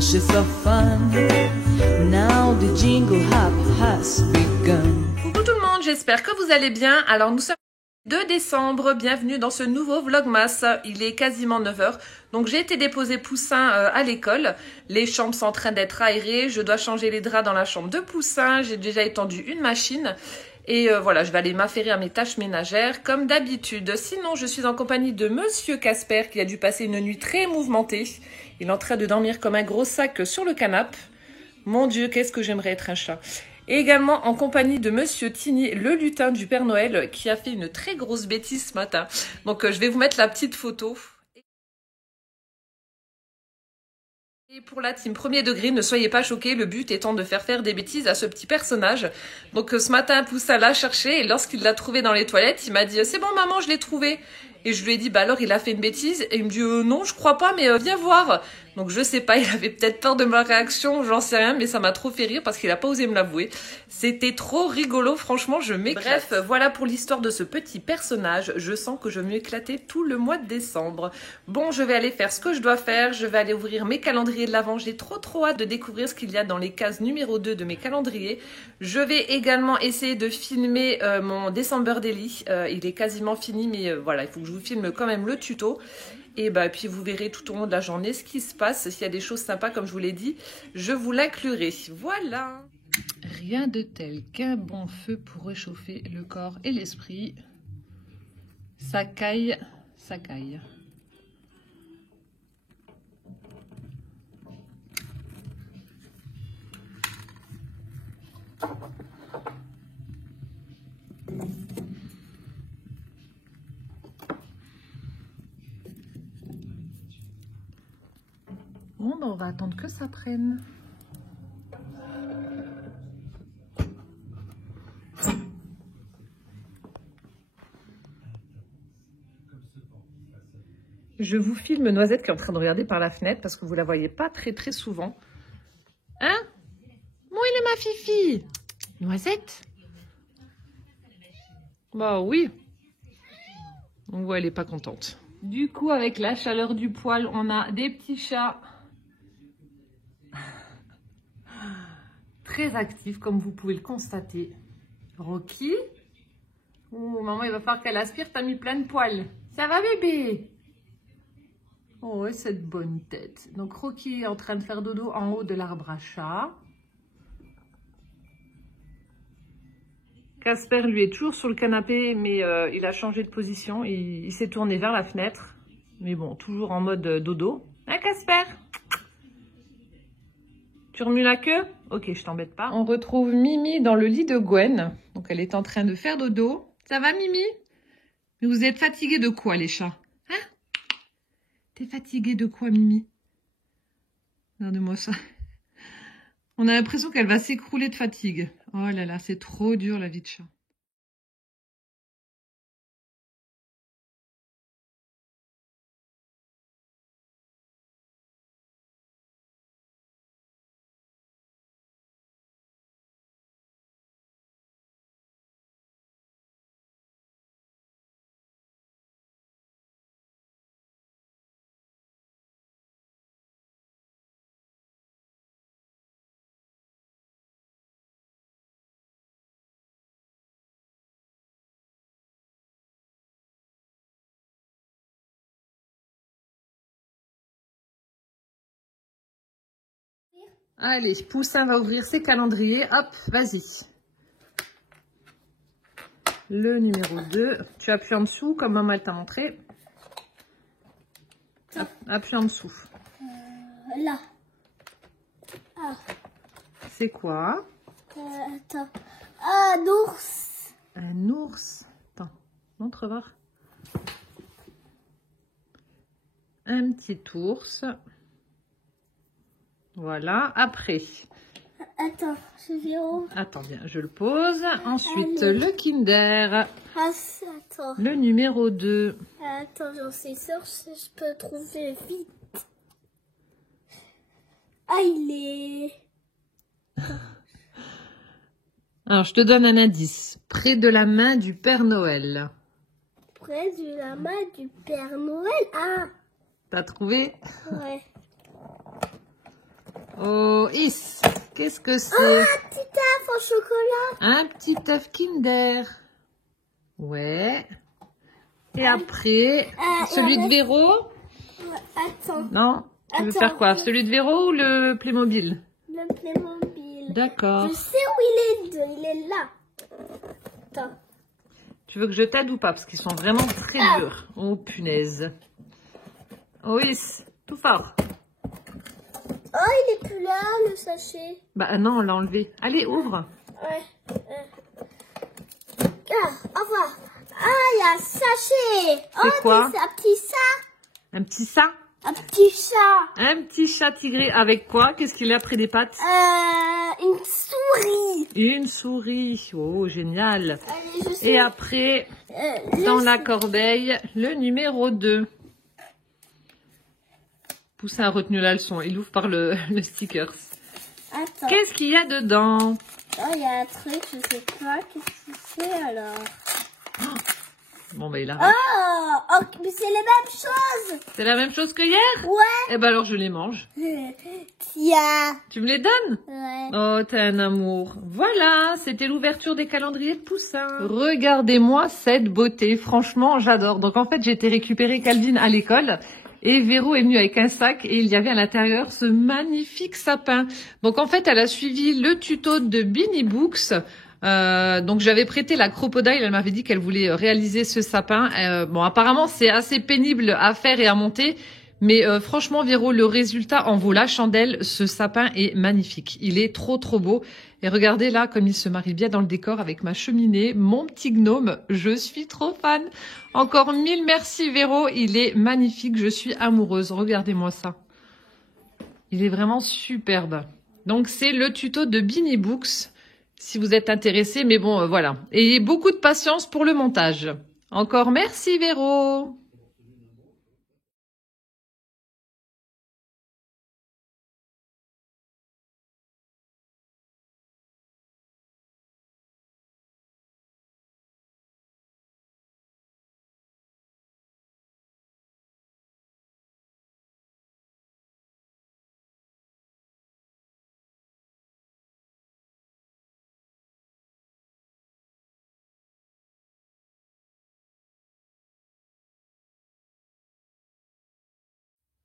wishes of fun. Now the jingle hop has begun. Coucou tout le monde, j'espère que vous allez bien. Alors nous sommes le 2 décembre, bienvenue dans ce nouveau vlogmas. Il est quasiment 9 h. Donc j'ai été déposer Poussin à l'école. Les chambres sont en train d'être aérées. Je dois changer les draps dans la chambre de Poussin. J'ai déjà étendu une machine. Et voilà, je vais aller m'affairer à mes tâches ménagères comme d'habitude. Sinon, je suis en compagnie de Monsieur Casper qui a dû passer une nuit très mouvementée. Il est en train de dormir comme un gros sac sur le canapé. Mon Dieu, qu'est-ce que j'aimerais être un chat. Et également en compagnie de Monsieur Tini, le lutin du Père Noël, qui a fait une très grosse bêtise ce matin. Donc je vais vous mettre la petite photo. Et pour la team premier degré, ne soyez pas choqués, le but étant de faire des bêtises à ce petit personnage. Donc ce matin, Poussin l'a cherché et lorsqu'il l'a trouvé dans les toilettes, il m'a dit « C'est bon maman, je l'ai trouvé ». Et je lui ai dit, bah alors il a fait une bêtise. Et il me dit, non, je crois pas, mais viens voir. Donc je sais pas, il avait peut-être peur de ma réaction, j'en sais rien, mais ça m'a trop fait rire parce qu'il a pas osé me l'avouer. C'était trop rigolo, franchement, je m'éclate. Bref, voilà pour l'histoire de ce petit personnage. Je sens que je vais m'éclater tout le mois de décembre. Bon, je vais aller faire ce que je dois faire. Je vais aller ouvrir mes calendriers de l'Avent. J'ai trop hâte de découvrir ce qu'il y a dans les cases numéro 2 de mes calendriers. Je vais également essayer de filmer mon December Daily. Il est quasiment fini, mais voilà, il faut que je vous filme quand même le tuto. Et bah, puis vous verrez tout au long de la journée ce qui se passe. S'il y a des choses sympas, comme je vous l'ai dit, je vous l'inclurai. Voilà. Rien de tel qu'un bon feu pour réchauffer le corps et l'esprit. Ça caille, ça caille. Bon, ben on va attendre que ça prenne. Je vous filme Noisette qui est en train de regarder par la fenêtre parce que vous la voyez pas très souvent. Hein? Où il est ma fifi? Noisette? Bah oui. On voit, elle est pas contente. Du coup, avec la chaleur du poêle, on a des petits chats très actifs, comme vous pouvez le constater. Rocky. Oh, maman, il va falloir qu'elle aspire, t'as mis plein de poils. Ça va, bébé? Oh, et cette bonne tête. Donc, Rocky est en train de faire dodo en haut de l'arbre à chat. Casper, lui, est toujours sur le canapé, mais il a changé de position. Il s'est tourné vers la fenêtre. Mais bon, toujours en mode dodo. Hein, Casper? Tu remues la queue? Ok, je t'embête pas. On retrouve Mimi dans le lit de Gwen. Donc, elle est en train de faire dodo. Ça va, Mimi? Mais vous êtes fatigués de quoi, les chats? Hein? T'es fatiguée de quoi, Mimi? Regardez-moi ça. On a l'impression qu'elle va s'écrouler de fatigue. Oh là là, c'est trop dur, la vie de chat. Allez, Poussin va ouvrir ses calendriers. Hop, vas-y. Le numéro 2. Tu appuies en dessous, comme maman t'a montré. Appuie en dessous. Là. Ah. C'est quoi? Attends. Ah, un ours. Un ours. Attends, montre voir. Un petit ours. Voilà, après. Attends, je vais où? Attends bien, je le pose. Ensuite, le Kinder. Ah, attends. Le numéro 2. Attends, j'en suis sûre, je peux trouver vite. Ah, il est... Alors, je te donne un indice. Près de la main du Père Noël. Près de la main du Père Noël. Ah! T'as trouvé? Ouais. Oh, Is, qu'est-ce que c'est? Un petit œuf au chocolat. Un petit œuf Kinder. Ouais. Et après, celui de Véro? Attends. Non? Tu veux Attends. faire quoi? Celui de Véro ou le Playmobil? Le Playmobil. D'accord. Je sais où il est là. Attends. Tu veux que je t'aide ou pas? Parce qu'ils sont vraiment très durs. Oh, punaise. Oh, Is, tout fort. Oh, il est plus là, le sachet. Bah non, on l'a enlevé. Allez, ouvre. Ouais. Ah, au revoir. Ah, il y a un sachet. C'est quoi? C'est un petit chat. Un petit chat? Un petit chat. Un petit chat tigré avec quoi? Qu'est-ce qu'il a après des pattes? Une souris. Une souris. Oh, génial. Allez, je sais. Et après, dans la corbeille, le numéro 2. Poussin a retenu la leçon. Il ouvre par le stickers. Attends. Qu'est-ce qu'il y a dedans? Oh, il y a un truc, je sais pas. Qu'est-ce que c'est alors? Bon, bah, il a. Oh, mais c'est les mêmes choses. C'est la même chose que hier? Ouais. Eh ben alors, je les mange. Tiens. Tu me les donnes? Ouais. Oh, t'es un amour. Voilà, c'était l'ouverture des calendriers de Poussin. Regardez-moi cette beauté. Franchement, j'adore. Donc, en fait, j'ai été récupérer Calvin à l'école. Et Véro est venue avec un sac et il y avait à l'intérieur ce magnifique sapin. Donc, en fait, elle a suivi le tuto de Beanie Books. Donc j'avais prêté la crocodile, elle m'avait dit qu'elle voulait réaliser ce sapin. Bon, apparemment c'est assez pénible à faire et à monter, mais franchement Véro, le résultat en vaut la chandelle. Ce sapin est magnifique, il est trop beau. Et regardez là comme il se marie bien dans le décor avec ma cheminée, mon petit gnome, je suis trop fan. Encore 1000 merci Véro, il est magnifique, je suis amoureuse. Regardez-moi ça, il est vraiment superbe. Donc c'est le tuto de Beanie Books. Si vous êtes intéressé, mais bon, voilà. Et beaucoup de patience pour le montage. Encore merci, Véro.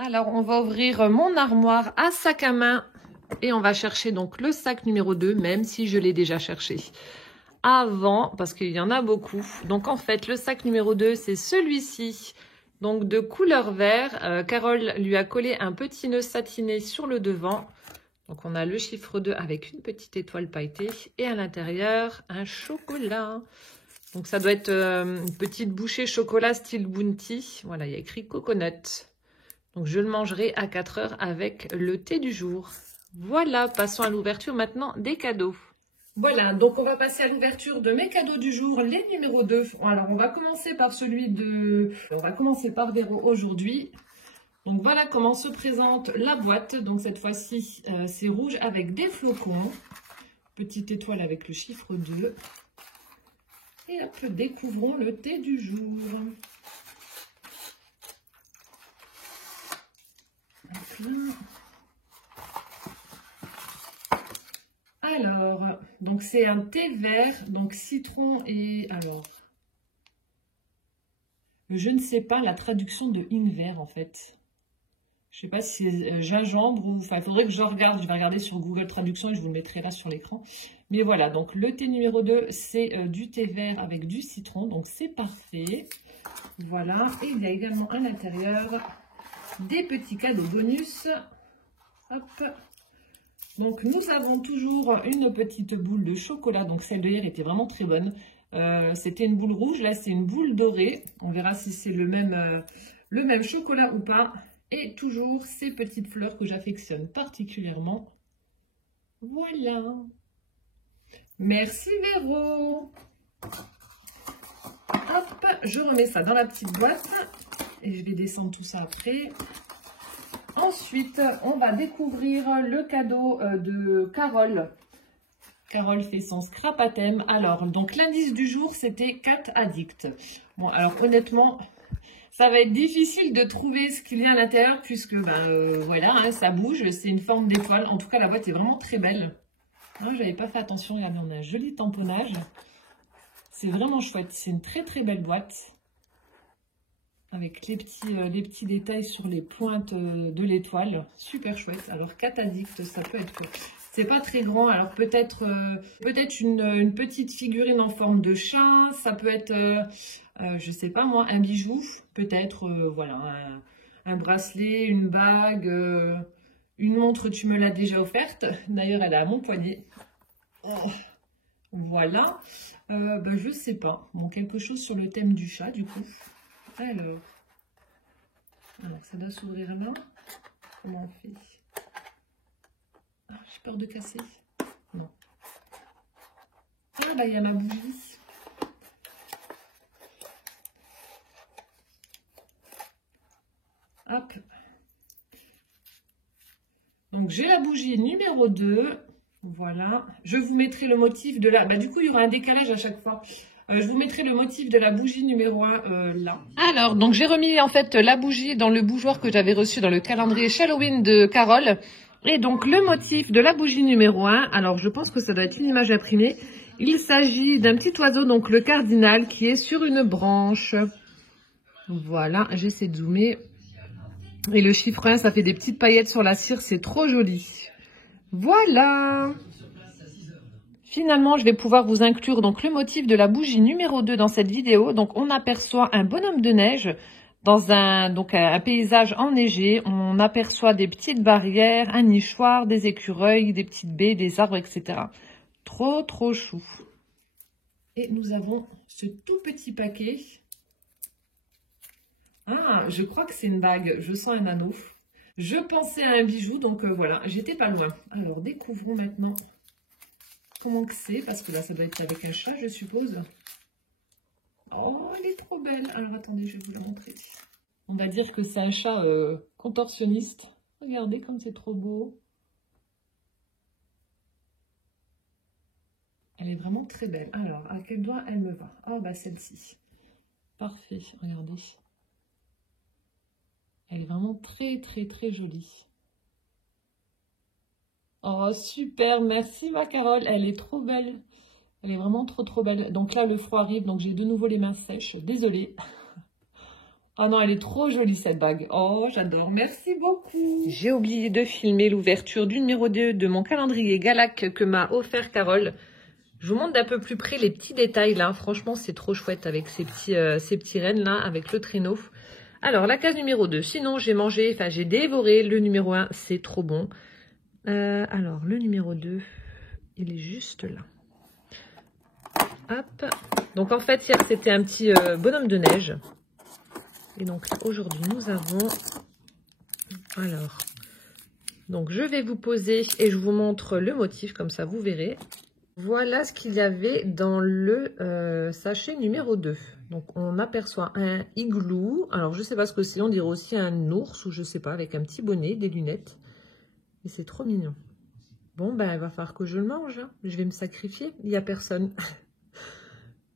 Alors, on va ouvrir mon armoire à sac à main et on va chercher donc le sac numéro 2, même si je l'ai déjà cherché avant, parce qu'il y en a beaucoup. Donc, en fait, le sac numéro 2, c'est celui-ci, donc de couleur vert. Carole lui a collé un petit nœud satiné sur le devant. Donc, on a le chiffre 2 avec une petite étoile pailletée et à l'intérieur, un chocolat. Donc, ça doit être une petite bouchée chocolat style Bounty. Voilà, il y a écrit coconut. Donc, je le mangerai à 4 heures avec le thé du jour. Voilà, passons à l'ouverture maintenant des cadeaux. Voilà, donc on va passer à l'ouverture de mes cadeaux du jour, les numéros 2. Alors, on va commencer par celui de... On va commencer par Véro aujourd'hui. Donc, voilà comment se présente la boîte. Donc, cette fois-ci, c'est rouge avec des flocons. Petite étoile avec le chiffre 2. Et hop, découvrons le thé du jour. Alors, donc c'est un thé vert, donc citron et alors, je ne sais pas la traduction de Ingwer en fait. Je sais pas si c'est gingembre ou, enfin, il faudrait que je regarde. Je vais regarder sur Google Traduction et je vous le mettrai là sur l'écran. Mais voilà, donc le thé numéro 2, c'est du thé vert avec du citron, donc c'est parfait. Voilà, et il y a également à l'intérieur des petits cadeaux bonus. Hop. Donc nous avons toujours une petite boule de chocolat. Donc celle de hier était vraiment très bonne. C'était une boule rouge, là c'est une boule dorée. On verra si c'est le même chocolat ou pas. Et toujours ces petites fleurs que j'affectionne particulièrement. Voilà. Merci Véro. Hop, je remets ça dans la petite boîte. Et je vais descendre tout ça après. Ensuite, on va découvrir le cadeau de Carole. Carole fait son scrap à thème. Alors, donc l'indice du jour, c'était Cat Addict. Bon, alors honnêtement, Ça va être difficile de trouver ce qu'il y a à l'intérieur puisque, voilà, hein, ça bouge. C'est une forme d'étoile. En tout cas, la boîte est vraiment très belle. Hein, j'avais pas fait attention. Regardez, on a un joli tamponnage. C'est vraiment chouette. C'est une très très belle boîte. Avec les petits détails sur les pointes de l'étoile. Super chouette. Alors, 4 addicts, ça peut être... C'est pas très grand. Alors, peut-être une petite figurine en forme de chat. Ça peut être, je sais pas moi, un bijou. Peut-être, voilà, un bracelet, une bague, une montre, tu me l'as déjà offerte. D'ailleurs, elle est à mon poignet. Oh, voilà. Je sais pas. Bon, quelque chose sur le thème du chat, du coup. Alors, ça doit s'ouvrir là. Comment on fait? Ah, j'ai peur de casser. Non. Ah, là, il y a ma bougie. Hop. Donc, j'ai la bougie numéro 2. Voilà. Je vous mettrai le motif de la... du coup, il y aura un décalage à chaque fois. Je vous mettrai le motif de la bougie numéro 1 là. Alors, donc j'ai remis en fait la bougie dans le bougeoir que j'avais reçu dans le calendrier Halloween de Carole. Et donc le motif de la bougie numéro 1, alors je pense que ça doit être une image imprimée. Il s'agit d'un petit oiseau, donc le cardinal, qui est sur une branche. Voilà, j'essaie de zoomer. Et le chiffre 1, ça fait des petites paillettes sur la cire, c'est trop joli. Voilà! Finalement, je vais pouvoir vous inclure donc le motif de la bougie numéro 2 dans cette vidéo. Donc, on aperçoit un bonhomme de neige dans un paysage enneigé. On aperçoit des petites barrières, un nichoir, des écureuils, des petites baies, des arbres, etc. Trop, trop chou. Et nous avons ce tout petit paquet. Ah, je crois que c'est une bague. Je sens un anneau. Je pensais à un bijou, donc voilà, j'étais pas loin. Alors, découvrons maintenant... comment que c'est, parce que là ça doit être avec un chat je suppose. Oh, elle est trop belle. Alors attendez, je vais vous la montrer. On va dire que c'est un chat contorsionniste. Regardez comme c'est trop beau. Elle est vraiment très belle. Alors, à quel doigt elle me va? Oh bah celle-ci. Parfait, regardez. Elle est vraiment très très très jolie. Oh, super, merci ma Carole, elle est trop belle. Elle est vraiment trop trop belle. Donc là, le froid arrive, donc j'ai de nouveau les mains sèches. Désolée. Oh non, elle est trop jolie cette bague. Oh, j'adore, merci beaucoup. J'ai oublié de filmer l'ouverture du numéro 2 de mon calendrier Galac que m'a offert Carole. Je vous montre d'un peu plus près les petits détails là. Franchement, c'est trop chouette avec ces petits rennes là, avec le traîneau. Alors, la case numéro 2. Sinon, j'ai dévoré le numéro 1. C'est trop bon. Alors, le numéro 2, il est juste là. Hop. Donc, en fait, hier, c'était un petit bonhomme de neige. Et donc, aujourd'hui, nous avons... Alors, donc, je vais vous poser et je vous montre le motif, comme ça, vous verrez. Voilà ce qu'il y avait dans le sachet numéro 2. Donc, on aperçoit un igloo. Alors, je ne sais pas ce que c'est. On dirait aussi un ours ou je ne sais pas, avec un petit bonnet, des lunettes. Et c'est trop mignon. Bon, ben, il va falloir que je le mange. Hein. Je vais me sacrifier. Il n'y a personne.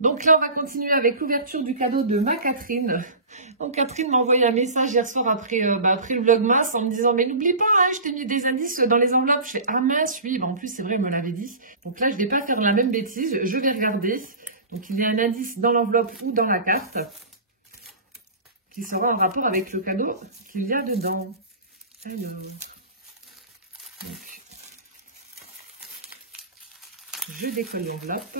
Donc là, on va continuer avec l'ouverture du cadeau de ma Catherine. Donc, Catherine m'a envoyé un message hier soir après le Vlogmas en me disant « Mais n'oublie pas, hein, je t'ai mis des indices dans les enveloppes. » Je fais « Ah mince, oui. En plus, c'est vrai, elle me l'avait dit. » Donc là, je ne vais pas faire la même bêtise. Je vais regarder. Donc, il y a un indice dans l'enveloppe ou dans la carte qui sera en rapport avec le cadeau qu'il y a dedans. Alors... Donc, je décolle l'enveloppe.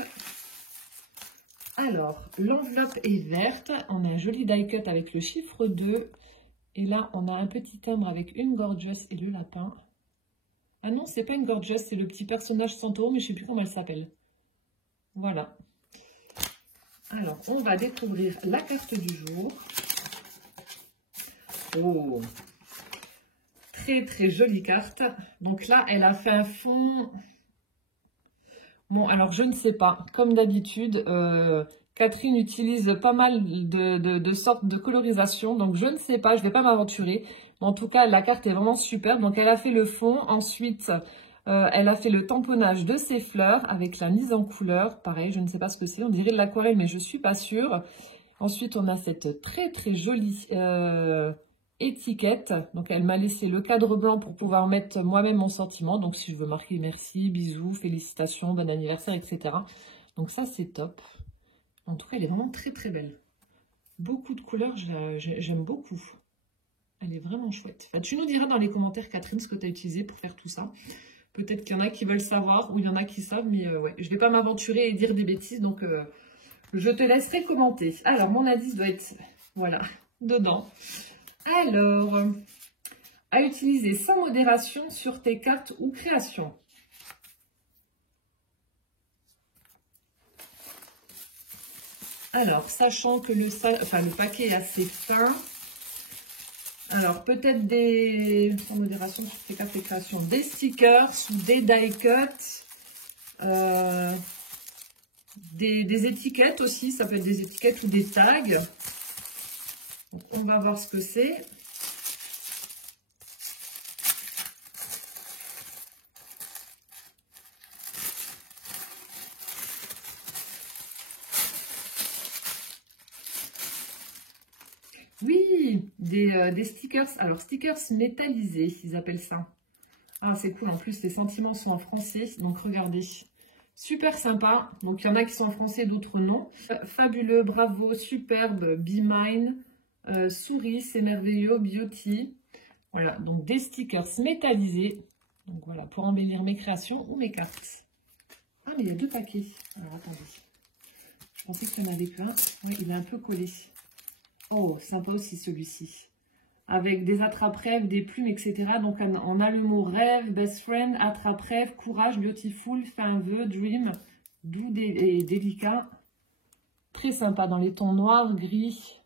Alors, l'enveloppe est verte. On a un joli die cut avec le chiffre 2. Et là, on a un petit timbre avec une gorgeous et le lapin. Ah non, c'est pas une gorgeous, c'est le petit personnage centaure, mais je ne sais plus comment elle s'appelle. Voilà. Alors, on va découvrir la carte du jour. Oh! Très très jolie carte. Donc là, elle a fait un fond. Bon, alors je ne sais pas. Comme d'habitude, Catherine utilise pas mal de sortes de colorisation. Donc je ne sais pas, je ne vais pas m'aventurer. En tout cas, la carte est vraiment superbe. Donc elle a fait le fond. Ensuite, elle a fait le tamponnage de ses fleurs avec la mise en couleur. Pareil, je ne sais pas ce que c'est. On dirait de l'aquarelle, mais je ne suis pas sûre. Ensuite, on a cette très très jolie étiquette. Donc, elle m'a laissé le cadre blanc pour pouvoir mettre moi-même mon sentiment. Donc, si je veux marquer merci, bisous, félicitations, bon anniversaire, etc. Donc, ça, c'est top. En tout cas, elle est vraiment très très belle. Beaucoup de couleurs, j'aime beaucoup. Elle est vraiment chouette. Enfin, tu nous diras dans les commentaires, Catherine, ce que tu as utilisé pour faire tout ça. Peut-être qu'il y en a qui veulent savoir ou il y en a qui savent, mais ouais, je ne vais pas m'aventurer et dire des bêtises, donc je te laisserai commenter. Alors, mon indice doit être, voilà, dedans. Alors, à utiliser sans modération sur tes cartes ou créations. Alors, sachant que le paquet est assez fin, alors peut-être sans modération sur tes cartes et créations, des stickers ou des die cuts, des étiquettes aussi, ça peut être des étiquettes ou des tags. Donc, on va voir ce que c'est. Oui, des stickers. Alors, stickers métallisés, ils appellent ça. Ah, c'est cool. En plus, les sentiments sont en français. Donc, regardez. Super sympa. Donc, il y en a qui sont en français, d'autres non. Fabuleux, bravo, superbe, be mine, souris, c'est merveilleux, beauty. Voilà, donc des stickers métallisés. Donc, voilà, pour embellir mes créations ou mes cartes. Ah, mais il y a 2 paquets. Alors, attendez. Je pensais qu'il y en avait qu'un. Oui, il est un peu collé. Oh, sympa aussi celui-ci. Avec des attrape-rêves, des plumes, etc. Donc, on a le mot rêve, best friend, attrape-rêve, courage, beautiful, fais un vœu, dream, doux et délicat. Très sympa dans les tons noirs, gris,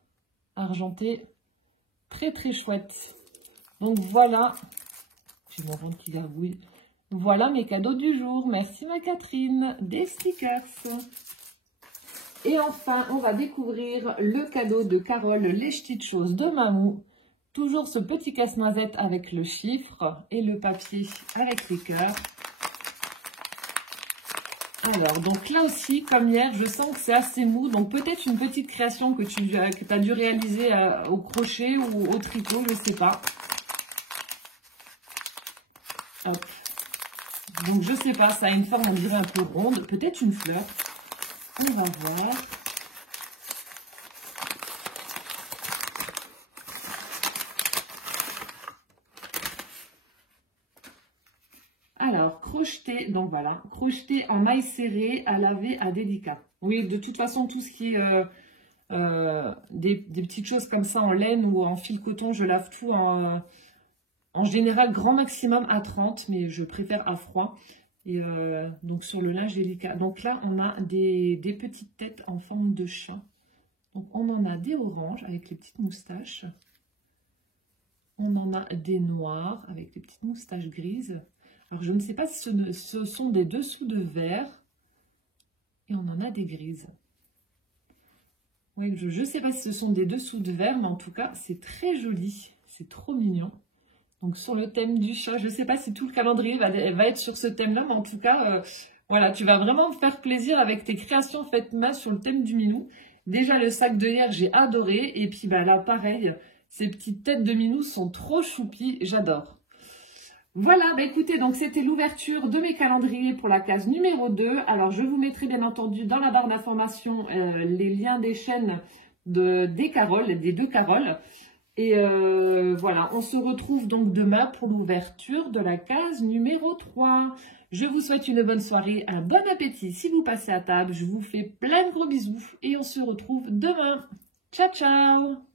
argenté. Très, très chouette. Donc, voilà. J'ai mon ventre qui gargouille. Voilà mes cadeaux du jour. Merci ma Catherine. Des stickers. Et enfin, on va découvrir le cadeau de Carole, les petites choses de Mamou. Toujours ce petit casse-noisette avec le chiffre et le papier avec les cœurs. Alors, donc là aussi, comme hier, je sens que c'est assez mou. Donc peut-être une petite création que tu as dû réaliser au crochet ou au tricot, je ne sais pas. Hop. Donc je ne sais pas, ça a une forme, on dirait un peu ronde. Peut-être une fleur. On va voir. Alors, crocheté, donc voilà, crocheté en maille serrée, à laver, à délicat. Oui, de toute façon, tout ce qui est des petites choses comme ça en laine ou en fil coton, je lave tout en général grand maximum à 30, mais je préfère à froid. Et donc sur le linge délicat. Donc là, on a des petites têtes en forme de chat. Donc on en a des oranges avec les petites moustaches. On en a des noirs avec les petites moustaches grises. Alors, je ne sais pas si ce sont des dessous de verre. Et on en a des grises. Oui, je ne sais pas si ce sont des dessous de verre, mais en tout cas, c'est très joli. C'est trop mignon. Donc, sur le thème du chat, je ne sais pas si tout le calendrier va être sur ce thème-là, mais en tout cas, voilà, tu vas vraiment me faire plaisir avec tes créations faites main sur le thème du minou. Déjà, le sac de hier, j'ai adoré. Et puis, bah, là, pareil, ces petites têtes de minou sont trop choupies. J'adore. Voilà, bah écoutez, donc c'était l'ouverture de mes calendriers pour la case numéro 2. Alors, je vous mettrai bien entendu dans la barre d'information les liens des chaînes des 2 Carole. Et voilà, on se retrouve donc demain pour l'ouverture de la case numéro 3. Je vous souhaite une bonne soirée, un bon appétit si vous passez à table. Je vous fais plein de gros bisous et on se retrouve demain. Ciao, ciao!